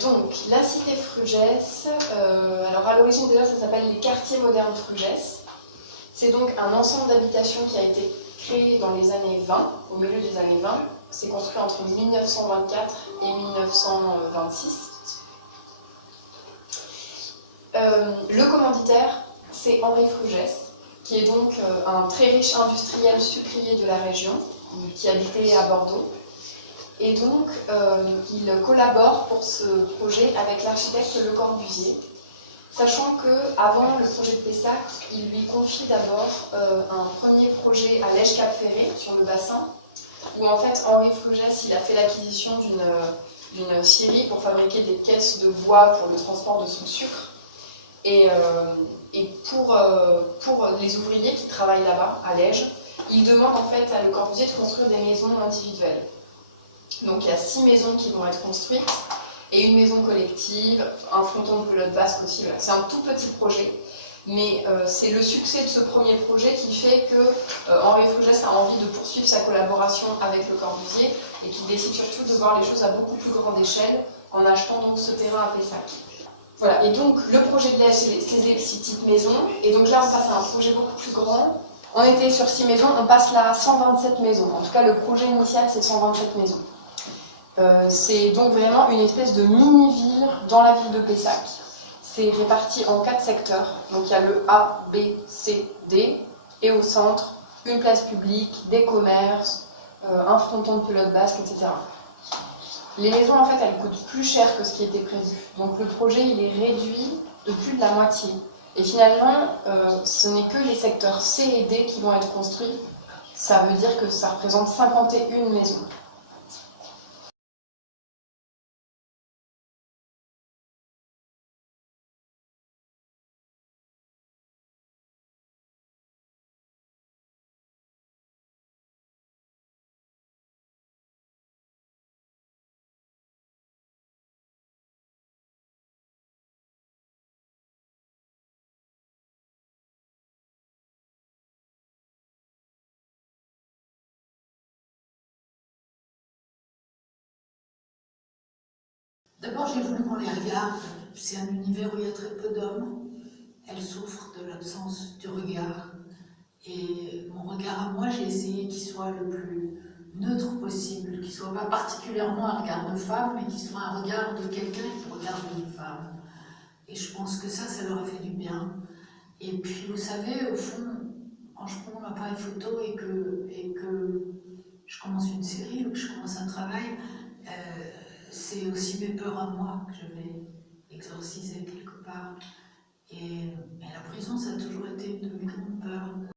Donc, la cité Frugès, alors à l'origine déjà ça s'appelle les quartiers modernes Frugès. C'est donc un ensemble d'habitations qui a été créé dans les années 20, au milieu des années 20. C'est construit entre 1924 et 1926. Le commanditaire, c'est Henri Frugès, qui est donc un très riche industriel sucrier de la région, qui habitait à Bordeaux. Et donc, il collabore pour ce projet avec l'architecte Le Corbusier, sachant qu'avant le projet de Pessac, il lui confie d'abord un premier projet à Lège-Cap-Ferré, sur le bassin, où en fait Henri Frugès il a fait l'acquisition d'une scierie pour fabriquer des caisses de bois pour le transport de son sucre. Et pour les ouvriers qui travaillent là-bas, à Lège, il demande en fait à Le Corbusier de construire des maisons individuelles. Donc il y a 6 maisons qui vont être construites, et une maison collective, un fronton de pelote basque aussi. Voilà. C'est un tout petit projet, mais c'est le succès de ce premier projet qui fait que Henri Frugès a envie de poursuivre sa collaboration avec Le Corbusier, et qu'il décide surtout de voir les choses à beaucoup plus grande échelle, en achetant donc ce terrain à Pessac. Voilà, et donc le projet de Lège, c'est ces petites maisons, et donc là on passe à un projet beaucoup plus grand. On était sur 6 maisons, on passe là à 127 maisons. En tout cas, le projet initial, c'est 127 maisons. C'est donc vraiment une espèce de mini-ville dans la ville de Pessac. C'est réparti en 4 secteurs. Donc il y a le A, B, C, D, et au centre, une place publique, des commerces, un fronton de pelote basque, etc. Les maisons, en fait, elles coûtent plus cher que ce qui était prévu. Donc le projet, il est réduit de plus de la moitié. Et finalement, ce n'est que les secteurs C et D qui vont être construits. Ça veut dire que ça représente 51 maisons. D'abord, j'ai voulu qu'on les regarde. C'est un univers où il y a très peu d'hommes. Elles souffrent de l'absence du regard. Et mon regard à moi, j'ai essayé qu'il soit le plus neutre possible, qu'il ne soit pas particulièrement un regard de femme, mais qu'il soit un regard de quelqu'un qui regarde une femme. Et je pense que ça leur a fait du bien. Et puis, vous savez, au fond, quand je prends mon appareil photo et que je commence une série ou que je commence un travail, c'est aussi mes peurs à moi que je vais exorciser quelque part. Et la prison, ça a toujours été une de mes grandes peurs.